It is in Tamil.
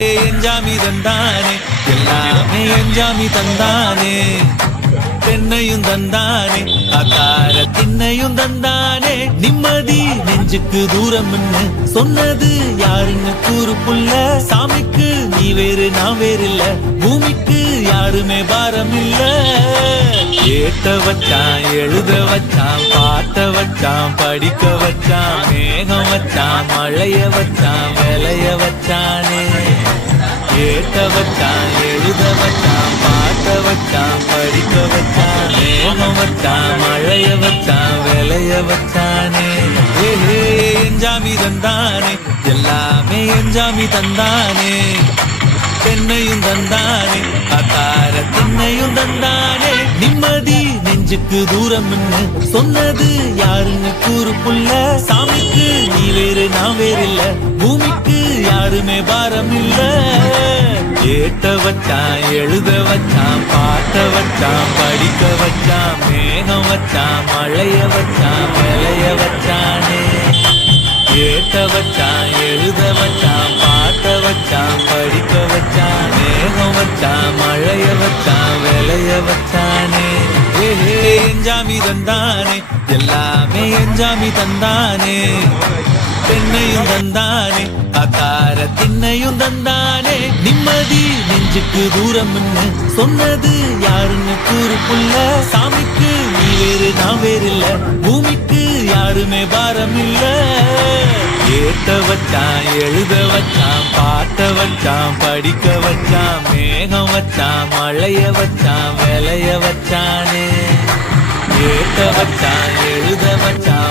எஞ்சாமி தந்தானே எல்லாமே எஞ்சாமி தந்தானே தென்னையும் தந்தானே காக்கார திண்ணையும் தந்தானே நிம்மதி நெஞ்சுக்கு தூரம் சொன்னது யாருன்னு கூறு புள்ள சாமிக்கு நீ வேறு நான் வேறு இல்ல பூமிக்கு யாருமே பாரம் இல்ல ஏத்த வச்சான் எழுத வச்சான் பாட்ட வச்சான் படிக்க வச்சான் மேகம் வச்சான் மழைய வச்சான் விளைய வச்சானே ஏத்த வச்சான் எழுத வச்சான் பாட்ட வச்சான் படிக்க வச்சான் மேகம் வச்சான் மழைய வச்சான் விளைய வச்சானே எஞ்சாமி தந்தானே எல்லாமே எஞ்சாமி தந்தானே தென்னையும் தந்தானே காக்கார திண்ணையும் தந்தானே நிம்மதி நெஞ்சுக்கு தூரம் சொன்னது யாருன்னு கூறு புள்ள சாமிக்கு நீ வேறு நான் வேறு இல்ல பூமிக்கு யாருமே பாரம் இல்ல ஏத்த வச்சான் எழுத வச்சான் பாட்ட வச்சான் படிக்க வச்சான் மேகம் வச்சான் மழைய வச்சான் விளைய வச்சானே ஏத்த வச்சான் எழுத வச்சான் பாட்ட வச்சான் படிக்க வச்சான் மேகம் வச்சான் மழைய வச்சான் விளைய வச்சானே எஞ்சாமி தந்தானே எல்லாமே எஞ்சாமி தந்தானே தென்னையும் தந்தானே காக்கார திண்ணையும் தந்தானே நிம்மதி நெஞ்சுக்கு தூரம் சொன்னது யாருன்னு கூறு புள்ள சாமிக்கு நீ வேறு நான் வேறு இல்ல பூமிக்கு யாருமே பாரம் இல்ல ஏத்த வச்சான் எழுத வச்சான் பாட்ட வச்சான் படிக்க வச்சான் மேகம் வச்சான் மழைய வச்சான் விளைய வச்சானே ஏத்த வச்சான் எழுத வச்சான்